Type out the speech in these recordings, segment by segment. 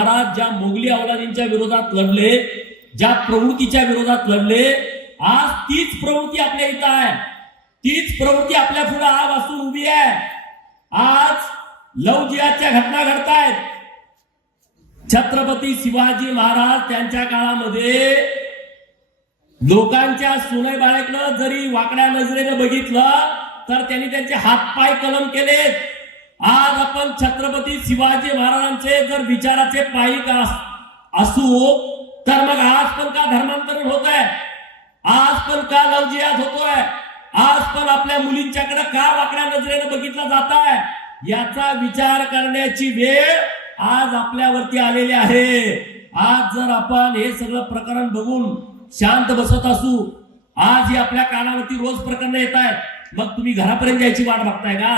महाराज ज्या मोगली अवलादींच्या विरोधात लढले ज्या प्रवृत्तीच्या विरोधात लढले आज तीच प्रवृत्ती आपल्या इथं आहे तीच प्रवृत्ती आपल्या पुढे आज असून उभी आहे आज लव घटना घडतायत छत्रपती शिवाजी महाराज त्यांच्या काळामध्ये लोकांच्या सुने बाळेकडं जरी वाकड्या नजरेनं बघितलं तर त्यांनी त्यांचे हात पाय कलम केलेत आज आपण छत्रपती शिवाजी महाराजांचे जर विचाराचे पायिक असू तर मग आज पण का धर्मांतरण होत आहे आज पण का लवजियात होतोय आज पण आपल्या मुलींच्याकडे का वाकड्या नजरेने बघितला जात आहे याचा विचार करण्याची वेळ आज आपल्यावरती आलेली आहे आज जर आपण हे सगळं प्रकरण बघून शांत बसत असू आज ही आपल्या कानावरती रोज प्रकरण येत आहेत मग तुम्ही घरापर्यंत यायची वाट बघताय का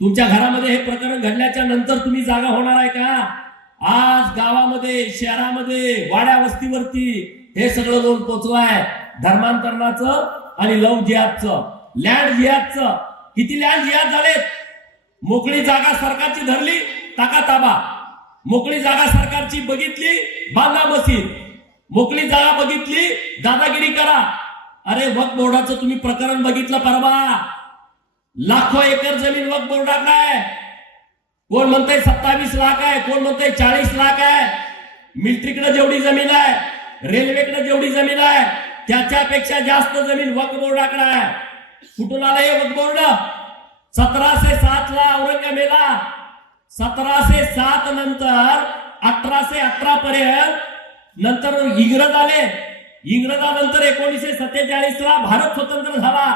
तुमच्या घरामध्ये हे प्रकरण घडल्याच्या नंतर तुम्ही जागा होणार आहे का आज गावामध्ये शहरामध्ये वाड्या वस्तीवरती हे सगळं लोन पोचवाय धर्मांतरणाचं आणि लव जिहादचं लँड जिहादचं किती लँड जिहाद झालेत मोकळी जागा सरकारची धरली ताका ताबा मोकळी जागा सरकारची बघितली बांधा मशीन मोकळी जागा बघितली दादागिरी करा अरे वक बोर्डाचं तुम्ही प्रकरण बघितलं परवा लाखो एकर जमीन वक्फ बोर्ड आहे कोण म्हणताय सत्तावीस लाख आहे कोण म्हणताय चाळीस लाख आहे मिल्ट्रीकडे जेवढी जमीन आहे रेल्वेकडे जेवढी जमीन आहे त्याच्यापेक्षा जास्त जमीन वक्फ बोर्डाकडे आहे कुठून आला हे वक्फ बोर्ड सतराशे सात ला औरंगजेबेला सतराशे सात नंतर अठराशे अठरा पर्यंत नंतर इंग्रज आले इंग्रजानंतर एकोणीसशे सत्तेचाळीस ला भारत स्वतंत्र झाला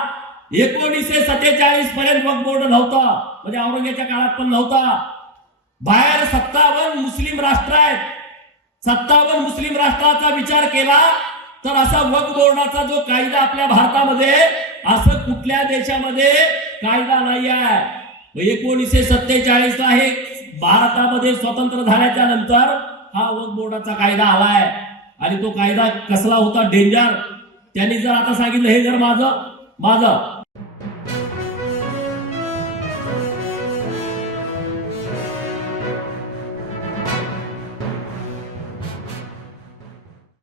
एकोणीसशे सत्तेचाळीस पर्यंत वक्फ बोर्ड नव्हता म्हणजे औरंगजेबाच्या काळात पण नव्हता बाहेर सत्तावन्न मुस्लिम राष्ट्र आहेत सत्तावन मुस्लिम राष्ट्राचा विचार केला तर असा वक्फ बोर्डाचा जो कायदा आपल्या भारतामध्ये असं कुठल्या देशामध्ये कायदा नाही आहे एकोणीसशे सत्तेचाळीस आहे भारतामध्ये स्वतंत्र झाल्याच्या नंतर हा वक बोर्डाचा कायदा आलाय आणि तो कायदा कसला होता डेंजर त्यांनी जर आता सांगितलं हे जर माझं माझं